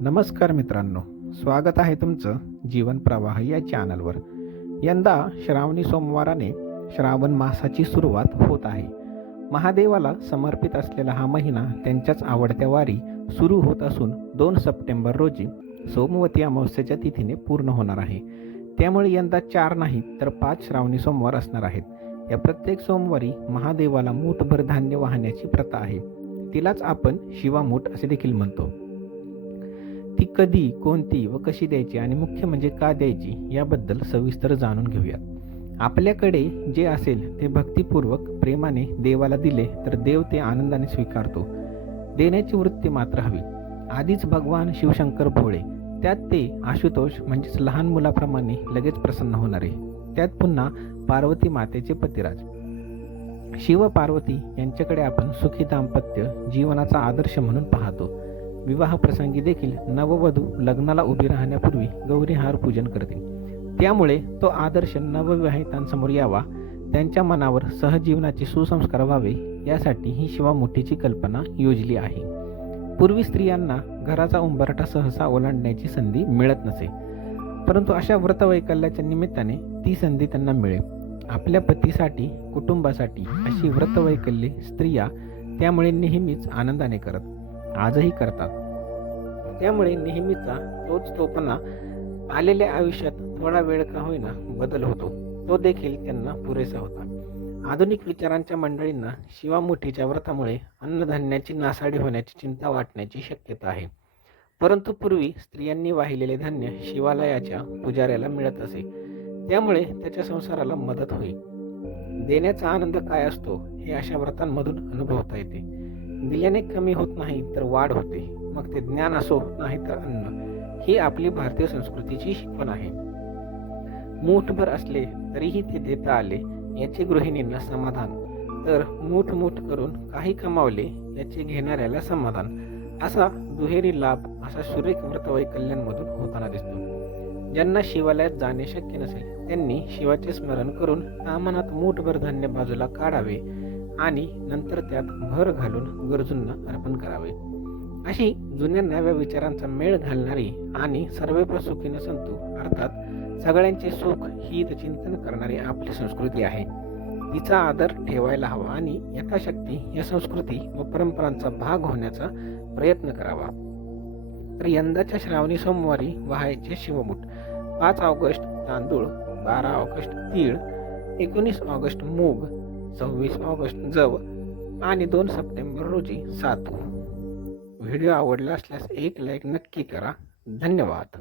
नमस्कार मित्रांनो स्वागत आहे तुमचं जीवन प्रवाह या चॅनलवर. यंदा श्रावणी सोमवाराने श्रावण मासाची सुरुवात होत आहे. महादेवाला समर्पित असलेला हा महिना त्यांच्याच आवडत्या वारी सुरू होत असून दोन सप्टेंबर रोजी सोमवती अमावस्येच्या तिथीने पूर्ण होणार आहे. त्यामुळे यंदा चार नाही तर पाच श्रावणी सोमवार असणार आहेत. या प्रत्येक सोमवारी महादेवाला मूठभर धान्य वाहण्याची प्रथा आहे. तिलाच आपण शिवामूठ असे देखील म्हणतो. ती कधी कोणती व कशी द्यायची आणि मुख्य म्हणजे का द्यायची याबद्दल सविस्तर जाणून घेऊयात. आपल्याकडे जे असेल ते भक्तिपूर्वक प्रेमाने देवाला दिले तर देव ते आनंदाने स्वीकारतो. देण्याची वृत्ती मात्र हवी. आधीच भगवान शिवशंकर भोळे. त्यात ते आशुतोष म्हणजेच लहान मुलाप्रमाणे लगेच प्रसन्न होणारे त्यात पुन्हा पार्वती मातेचे पतिराज. शिव पार्वती यांच्याकडे आपण सुखी दाम्पत्य जीवनाचा आदर्श म्हणून पाहतो. विवाह प्रसंगी देखील नववधू लग्नाला उभी राहण्यापूर्वी गौरीहार पूजन करते त्यामुळे तो आदर्श नवविवाहितांसमोर यावा. त्यांच्या मनावर सहजीवनाचे सुसंस्कार व्हावे यासाठी ही शिवामुठीची कल्पना योजली आहे. पूर्वी स्त्रियांना घराचा उंबरठा सहसा ओलांडण्याची संधी मिळत नसे. परंतु अशा व्रतवैकल्याच्या निमित्ताने ती संधी त्यांना मिळेल. आपल्या पतीसाठी कुटुंबासाठी अशी व्रतवैकल्ये स्त्रिया त्यामुळे नेहमीच आनंदाने करत. आजही करतात. त्यामुळे नेहमीचा तोच तोपणा आलेल्या आयुष्यात थोडा वेळ का होईना बदल होतो. तो देखील त्यांना पुरेसा होता. आधुनिक विचारांच्या मंडळींना शिवामुठीच्या व्रतामुळे अन्नधान्याची नासाडी होण्याची चिंता वाटण्याची शक्यता आहे. परंतु पूर्वी स्त्रियांनी वाहिलेले धान्य शिवालयाच्या पुजाऱ्याला मिळत असे. त्यामुळे त्याच्या संसाराला मदत होई. देण्याचा आनंद काय असतो हे अशा व्रतांमधून अनुभवता येते. दिल्याने कमी होत नाही तर वाढ होते. मग ते ज्ञान असो नाही तर अन्न. ही आपली भारतीय संस्कृतीची शिकवण आहे. मूठभर असले तरीही ते देता आले याचे गृहिणींना समाधान. तर मूठ मूठ करून काही कमावले याचे घेणाऱ्याला समाधान. असा दुहेरी लाभ असा सुरेख व्रतवैकल्यांमधून होताना दिसतो. ज्यांना शिवालयात जाणे शक्य नसेल त्यांनी शिवाचे स्मरण करून सामानात मूठभर धान्य बाजूला काढावे. आणि नंतर त्यात भर घालून गरजूंना अर्पण करावे. अशी जुन्या नव्या विचारांचा मेळ घालणारी आणि सर्वे सुखीनं संतू अर्थात सगळ्यांचे सुख हित चिंतन करणारी आपली संस्कृती आहे. तिचा आदर ठेवायला हवा आणि यथाशक्ती या संस्कृती व परंपरांचा भाग होण्याचा प्रयत्न करावा. तर यंदाच्या श्रावणी सोमवारी व्हायचे शिवमूठ पाच ऑगस्ट तांदूळ बारा ऑगस्ट तीळ एकोणीस ऑगस्ट मूग सव्वीस ऑगस्ट जव आणि दोन सप्टेंबर रोजी सातू व्हिडिओ आवडला असल्यास एक लाईक नक्की करा. धन्यवाद.